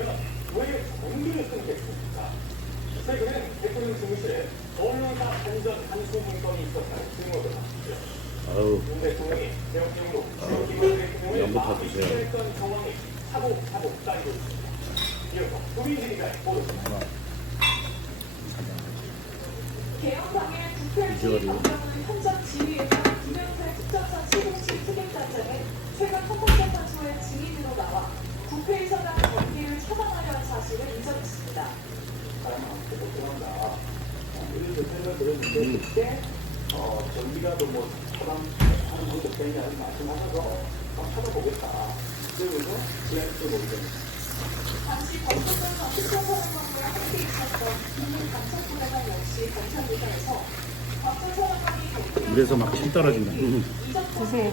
있으면 왜 전기를 끊겠습니까? 최근엔 대통령 집무실에 언론사 안전 단속 문건이 있었다는 증거를 받았죠. 아우, 윤 대통령이 대통령으로 김건희 대통령을 면부터 드세요. 마비했던 정황이 차곡차곡 쌓이고 있습니다. 이어서 조민진이가 보도입니다. 개혁당의 국회의회 강경을 현장 지휘했던 김영태 특전사 707 특임단장은 최근 헌법재 판소의 증인으로 나와 국회의사당 전기를 차단하려는 사실을 인정했습니다. 사람한테 못 들어간다. 이런 생각을 들었는데 그때 전기라도 뭐 차단하는 것도 되냐고 말씀하셔서 한번 찾아보겠다. 그래서 지하철로 오겠습니다. 당시 법무부장 특전사령관과 함께 있었던 김문 감찰부대관 역시 검찰 조사에서 박전 사령관이 물에서 막 침 떨어진다. 드세요.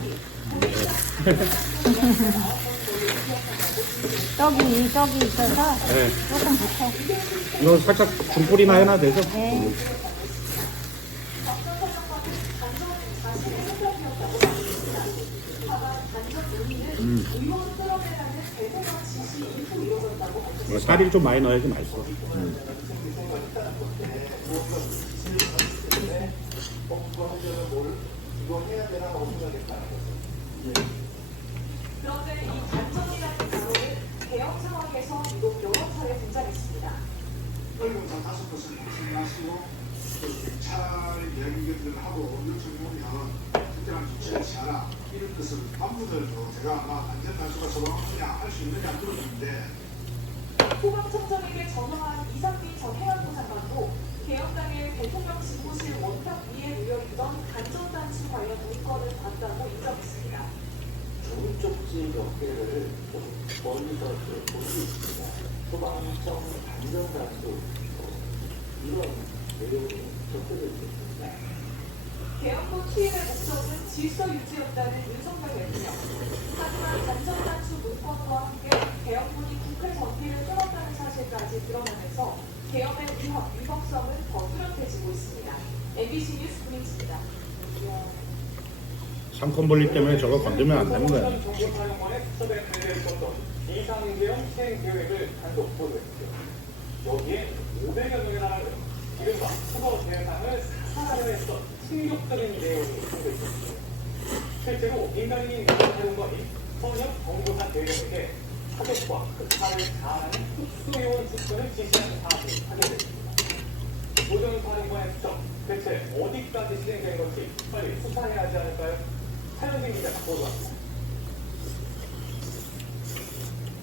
떡이 있어서 네. 조금 붙어. 이거 살짝 중불이나 해놔야 되죠? 네. 박전 사령관은 단전 자신의 생각이었다고 말했습니다. 다만 단전 논의는 의원 끌어내라는 대통령 지시 이후 이루어졌다고 밝혔습니다. 이거 살이 좀 많이 넣어야지 맛있어. 그런데 이 단전이라는 단어는 개혁 상황에서 유독 여러 차례 등장했습니다. 언론사 5곳을 말씀하시고 잘 이야기를 하고 요청하면 특별한 조치를 취하라 이런 것을 반문을 제가 아마 안전단수가 소방하느냐 할 수 있느냐 물었는데 소방청장에게 전화한 이상민 전 해안부 장관도 개혁당의 대통령 집무실 원탁 위에 누려있던 간전단수 관련 문건을 봤다고 인정했습니다. 좋은 쪽지 몇 개를 좀 멀리서 볼 수 있습니다. 소방청 안전단수 이런 내용이 적혀져 있습니다. 개혁부 투입의 목적은 질서 유지였다는 윤석열 대통령. 하지만 간전단수 문건과 함께 개혁군이 국회 전기를 끊었다는 사실까지 드러나면서 개혁의 위법성은 더 뚜렷해지고 있습니다. MBC 뉴스 구민지입니다. 상권분립 때문에 저거 건드면 안 되는 거야. 정보사령관의 수첩에 담겨 있었던 비상계엄 시행 계획을 단독 보도했죠. 여기에 500여 명의 나라는 이른바 수거 대상을 사살하려 했던 충격적인 내용이 담겨 있었습니다. 실제로 민간인인 노동사령관이 현역 정보사 대령에게 사격과 흑사를 가하는 특수요원 추천을 지시하는 사실이 확인됐습니다. 노동사령관의 수첩, 대체 어디까지 진행된 건지 빨리 수사해야 하지 않을까요? 차영진 기자가 보도합니다.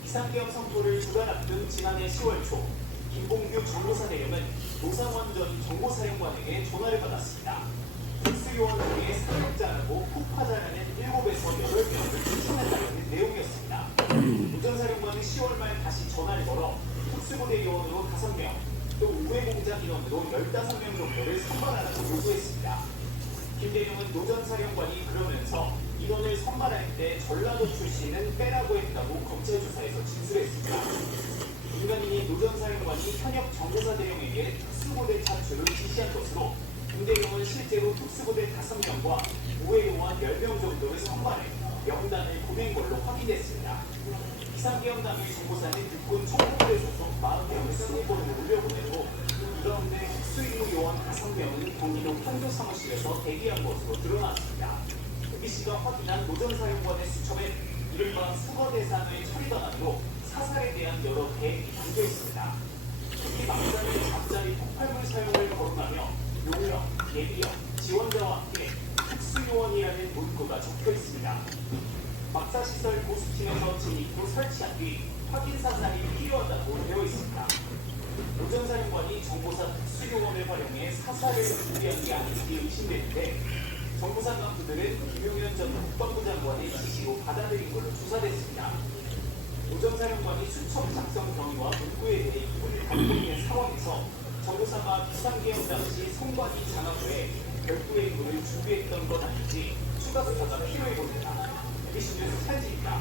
비상계엄 선포를 주간 앞둔 지난해 10월 초 김봉규 정보사 대령은 노상원 전 정보사령관에게 전화를 받았습니다. 특수요원 중에 사격자라고 폭파자라는 7에서 8명을 추천했다는 내용이었습니다. 노 사령관은 10월 말 다시 전화를 걸어 특수부대 요원으로 5명, 또 우회 공작 인원으로 15명 정도를 선발하라고 요구했습니다. 김 대령은 노 전 사령관이 그러면서 인원을 선발할 때 전라도 출신은 빼라고 했다고 검찰 조사에서 진술했습니다. 민간인이 노 전 사령관이 현역 정보사 대령에게 특수부대 차출을 지시한 것으로 김 대령은 실제로 특수부대 5명과 우회 요원 10명 정도를 선발해 명단을 보낸 걸로 확인됐습니다. 비상계엄 당일 정보사는 육군 청포부대 소속 40명을 수도권으로 올려보내고 이 가운데 특수임무 요원 5명은 경기도 판교 사무실에서 대기한 것으로 드러났습니다. MBC가 확인한 노 전 사령관의 수첩엔 이른바 수거 대상을 처리당하기로 사살에 대한 여러 계획이 담겨 있습니다. 특히 막장의 잠자리 폭발물 사용을 거론하며 용역, 예비역, 지원자와 함께 특수요원이라는 문구가 적혀 있습니다. 막사시설 보수팀에서 진입 후 설치한 뒤 확인 사살이 필요하다고 되어 있습니다. 노 전 사령관이 정보사 특수요원을 활용해 사살을 준비한 게 아닌지 의심되는데 정보사 간부들은 김용현 전 국방부 장관의 지시로 받아들인 걸로 조사됐습니다. 노 전 사령관이 수첩 작성 경위와 문구에 대해 이분을 담고 있는 상황에서 정보사가 비상계엄 당시 선관위 장악 후에 별도의 임무를 준비했던 것 아닌지 추가 수사가 필요해 보입니다. MBC 뉴스 찰지입니다.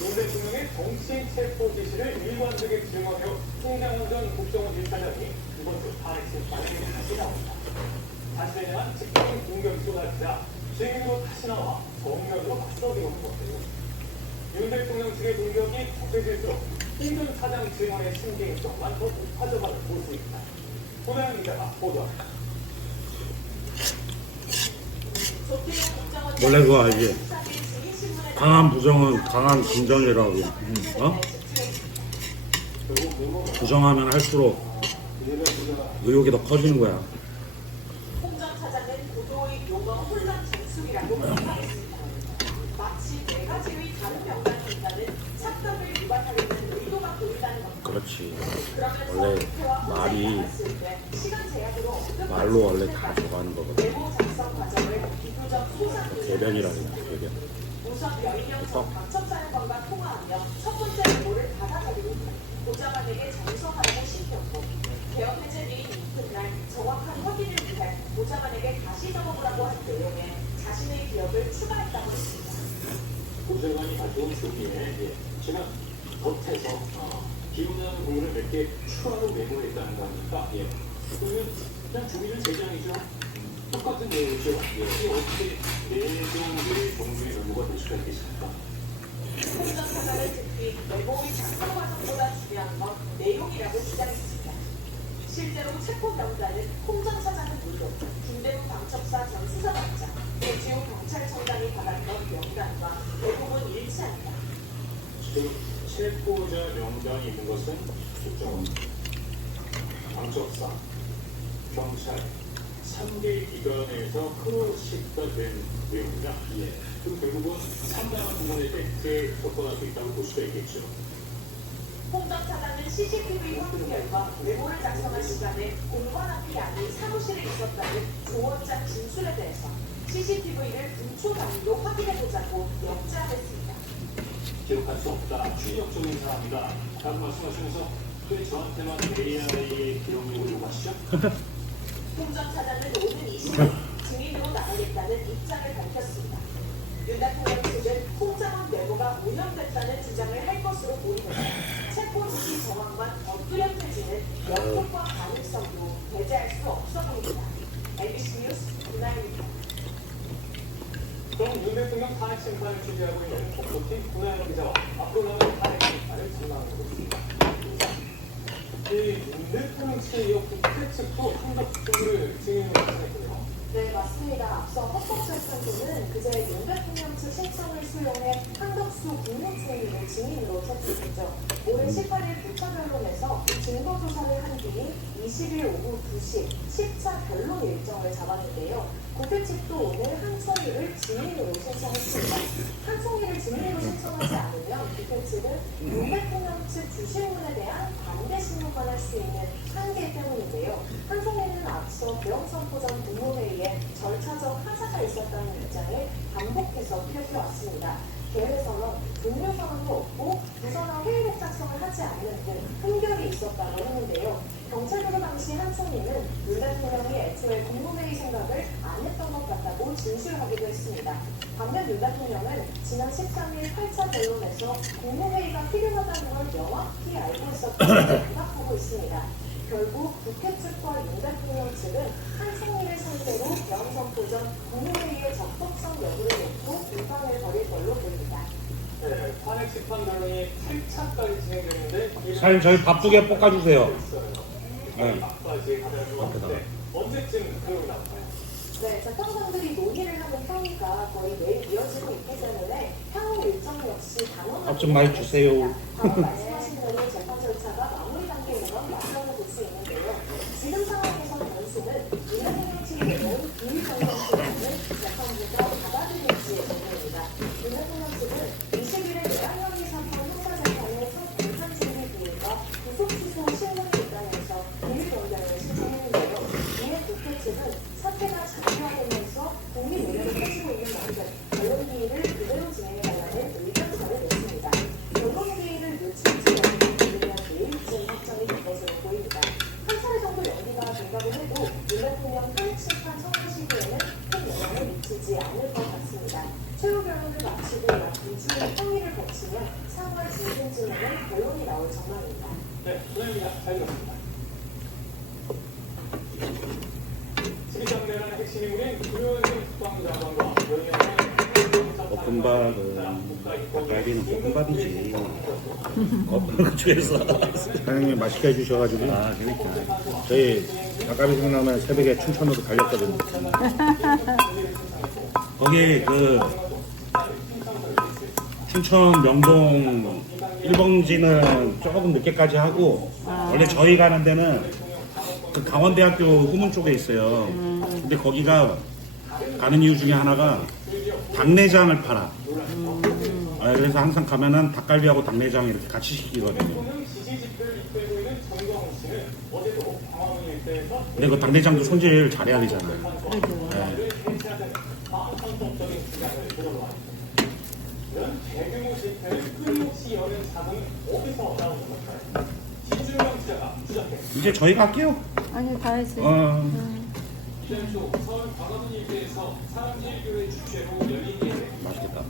윤 대통령의 정치인 체포 지시를 일관되게 증언해온 송장훈 전 국정원 1차장이 이번 주 탄핵심 반응에 다시 나옵니다. 자신에 대한 직접적인 공격이 쏟아지자 증인으로 다시 나와 정면으로 맞서기로 한 건데요. 윤 대통령 측의 공격이 익숙해질수록 홍준 사장 증언의 신빙성만 더 높아져가는 모습입니다. 고다영 기자가 보도합니다. 원래 그거 알지? 강한 부정은 강한 긍정이라고. 어? 부정하면 할수록 의욕이 더 커지는 거야. 홍 전 사장은 고도의 용어 혼란 전술이라고 평가했습니다. 마치 네 가지의 다른 명단이 있다는 착각을 유발하려는 의도가 보인다는 겁니다. 그렇지. 그러면서 원래 국회와 말이 혼란이 많았을 때 시간 제약으로 언급하지 말로 원래 다 못했다는 좋아하는 거거든. 메모 작성 과정을 비교적 소상 대변이라는 거, 대변. 우선 여인영성 방첩사령관과 통화하며 첫 번째 메모를 받아들이고 보좌관에게 정서하라고 시켰고 개헌 해제 뒤인 이튿날 정확한 확인을 위해 보좌관에게 다시 적어보라고 한 내용에 자신의 기억을 추가했다고 했습니다. 보좌관이 가져온 종이에 제가 겉에서 기억나는 부분을 몇 개 추가로 메모했다는 거니까 그러면 그냥 종이는 세 장이죠. 똑같은 내용이죠. 이게 어떻게 네 종류의 종류의 메모가 될 수가 있겠습니까? 홍 전 사장은 특히 메모의 작성 과정보다 중요한 건 내용이라고 주장했습니다. 실제로 체포 명단은 홍 전 사장은 물론 김대문 방첩사 전 수사관장, 배지호 경찰청장이 받았던 명단과 대부분 일치합니다. 그 체포자 명단이 있는 것은 국정, 방첩사, 경찰 3개 기관에서 크로시가 된 내용입니다. 그럼 결국은 상당한 부분에 팩트에 접근할 수 있다고 볼 수가 있겠죠. 홍 전 사장은 CCTV 확인 결과 메모를 작성한 시간에 공관 앞이 아닌 사무실에 있었다는 조 원장 진술에 대해서 CCTV를 분초 단위로 확인해보자고 역제안했습니다. 기록할 수 없다. 충격적인 사람이다. 라고 말씀하시면서 왜 저한테만 AI의 기록력을 요구하시죠? 홍 전 사장은 오는 20일 증인으로 나가겠다는 입장을 밝혔습니다. 윤 대통령 측은 홍장원 메모가 오염됐다는 주장을 할 것으로 보이는데 체포 지시 정황만 더 뚜렷해지는 역효과 가능성도 배제할 수 없어 보입니다. MBC 뉴스 구나입니다. 그럼 윤 대통령 탄핵 심판을 취재하고 있는 법조팀 구나영 기자와 앞으로 나올 탄핵 심판을 전망하고 있습니다. 윤 대통령 측이요 국회 측도 한덕수를 증인으로 신청했군요. 네, 맞습니다. 앞서 헌법재판소는 그제 윤 대통령 측 신청을 수용해 한덕수 국무총리를 증인으로 채택했죠. 올해 18일 부차 변론에서 증거조사를 한 뒤인 20일 오후 2시 10차 변론 일정을 잡았는데요. 국회 측도 오늘 한총리를 증인으로 신청했습니다. 한총리를 증인으로 신청하지 않으면 국회 측은 윤 대통령 측 주신문에 대한 반대 신문만 할 수 있는 한계 때문인데요. 한총리는 앞서 대형선포 전 국무회의에 절차적 하자가 있었다는 입장을 반복해서 피력해왔습니다. 개회선언, 종료 선언도 없고 부서나 회의록 작성을 하지 않는 등 흠결이 있었다고 했는데요. 경찰조사 당시 한총리는 윤 대통령이 애초에 국무회의 생각을 안 했던 것 같다고 진술하기도 했습니다. 반면 윤 대통령은 지난 13일 8차 변론에서 국무회의가 필요하다는 걸 명확히 알고 있었다고 부각하고 있습니다. 결국 국회 측과 윤 대통령 측은 한총리를 상대로 대형선포 전 국무회의의 적법성 여부를 놓고 공방을 벌일 걸로 보입니다. 네, 탄핵 심판 변론이 8차까지 진행되는데 사장님 저희 바쁘게 볶아주세요. 네. 아까 이제 가장 좋았는데 언제쯤 그러고 나올까요? 네, 재판관들이 논의를 하는 평의가 거의 매일 이어지고 있기 때문에 향후 일정 역시 단호하게 좀 많이 주세요. 방금 말씀하신 대로 재판 절차가 마무리 단계에 있는 건 맞다고 볼 수 있는데요. 지금 상황에서 단수는 윤 대통령 측이 내놓은 비의정정수라는 재판부가 받아들일지의 문제입니다. 윤 대통령 측은 20일에 내란혐의 사건 형사재판의 첫 공판 준비 비율과 구속 취소 신문이 있다면서 비밀 변경을 신청했는데요. 이에 국회 측은 사태가 장기화되면서 국민 의견이 커지고 있는 만큼 변론 기일을 그대로 진행해달라는 의견서를 냈습니다. 변론 기일을 늦출지 아니면 내일쯤 확정이 될 것으로 보입니다. 한 차례 정도 연기가 된다고 해도 윤 대통령 탄핵 심판 청구 시기에는 큰 영향을 미치지 않을 것 같습니다. 최후 변론을 마치고 약 2주의 평의를 거치면 3월 중순쯤에는 결론이 나올 전망입니다. 네, 소장입니다. 잘 들었습니다. 12장내라는 핵심 인물인 김효연 국방장관과 연이어서 볶음밥은 닭갈비는 볶음밥이지. 그쪽에서 사장님이 맛있게 해주셔가지고. 아, 그러니까. 저희 닭갈비 생각나면 새벽에 춘천으로 달렸거든요. 거기 그 춘천 명동 1번지는 조금 늦게까지 하고 원래 저희 가는 데는 그 강원대학교 후문 쪽에 있어요. 근데 거기가 가는 이유 중에 하나가 닭내장을 팔아. 아, 그래서 항상 가면은 닭갈비하고 닭내장 이렇게 같이 시키거든요. 근데 그 닭내장도 손질 잘해야 되잖아요. 네. 대규모 실패를 끊임없이 여는 자금이 어디서 나오는 걸까요? 진주명 기자가 추적했습니다. 이제 저희가 할게요. 아니 다 했어요. 이달 초 서울 광화문 일대에서 사랑제일교회 주최로 열린 예배. 맛있겠다.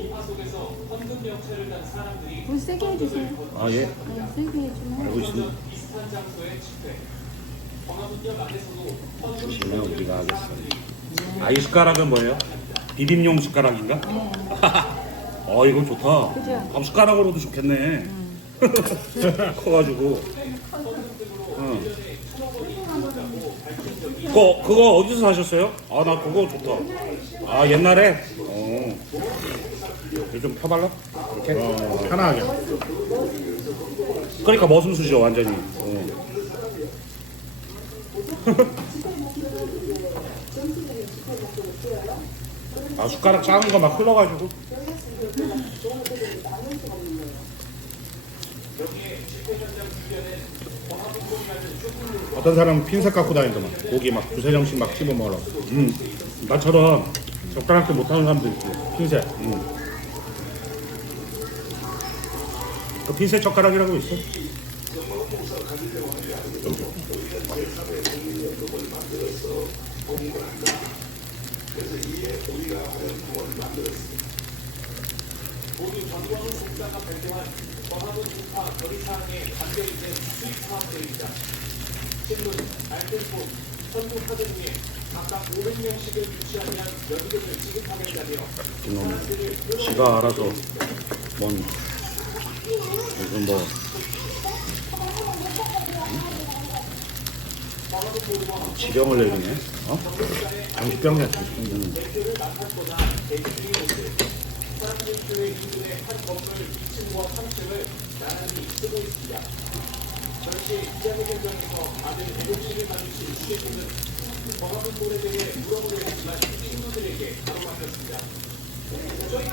이파 속에서 헌금 명찰을 단 사람들이 물 세게 해주세요. 아, 예. 네, 세게 해주면. 알고 있습니다. 비슷한 장소에 집회. 광화문역 안에서도 헌금 주시면 우리가 하겠습니다. 아, 이 숟가락은 뭐예요? 비빔용 숟가락인가? 이거 좋다. 그죠? 밥 숟가락으로도 좋겠네. 커가지고. 그거 어디서 사셨어요? 아, 나 그거 좋다. 아, 옛날에? 이거 좀 펴발라? 이렇게? 편하게. 그러니까 머슴수죠, 완전히. 아, 숟가락 작은 거 막 흘러가지고. 어떤 사람은 핀셋 갖고 다니더만. 고기 막 두세 점씩 막 씹어 먹으러. 나처럼 젓가락질 못하는 사람도 있고. 핀셋. 그 핀셋 젓가락이라고 있어. 모두 전광훈 국장과 발표한 광화문 주파 거리사항에 관계있는 수익 사업들입니다. 신문, 알뜰폰, 선두카드 등에 각각 500명씩을 유치하면 연금을 지급하겠다며 이놈 지가 알아서 무슨 뭐 지령을 내리네. 정신병이야. 대표를 맡았보다 대중이 사랑제일교회 인근의 한 건물 2층과 3층을 나란히 쓰고 있습니다. 당시 기자회견장에서 아들 대동식을 가주신 주재분은 광화문 노래들에 물어보려 했지만 친구들에게 바로 맡겼습니다. 저희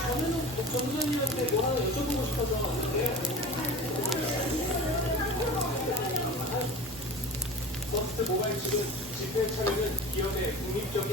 전무장님한테 뭐 하나 여쭤보고 싶어서 왔는데요. 퍼스트 모바일 측은 집회 차량은 기업의 독립적인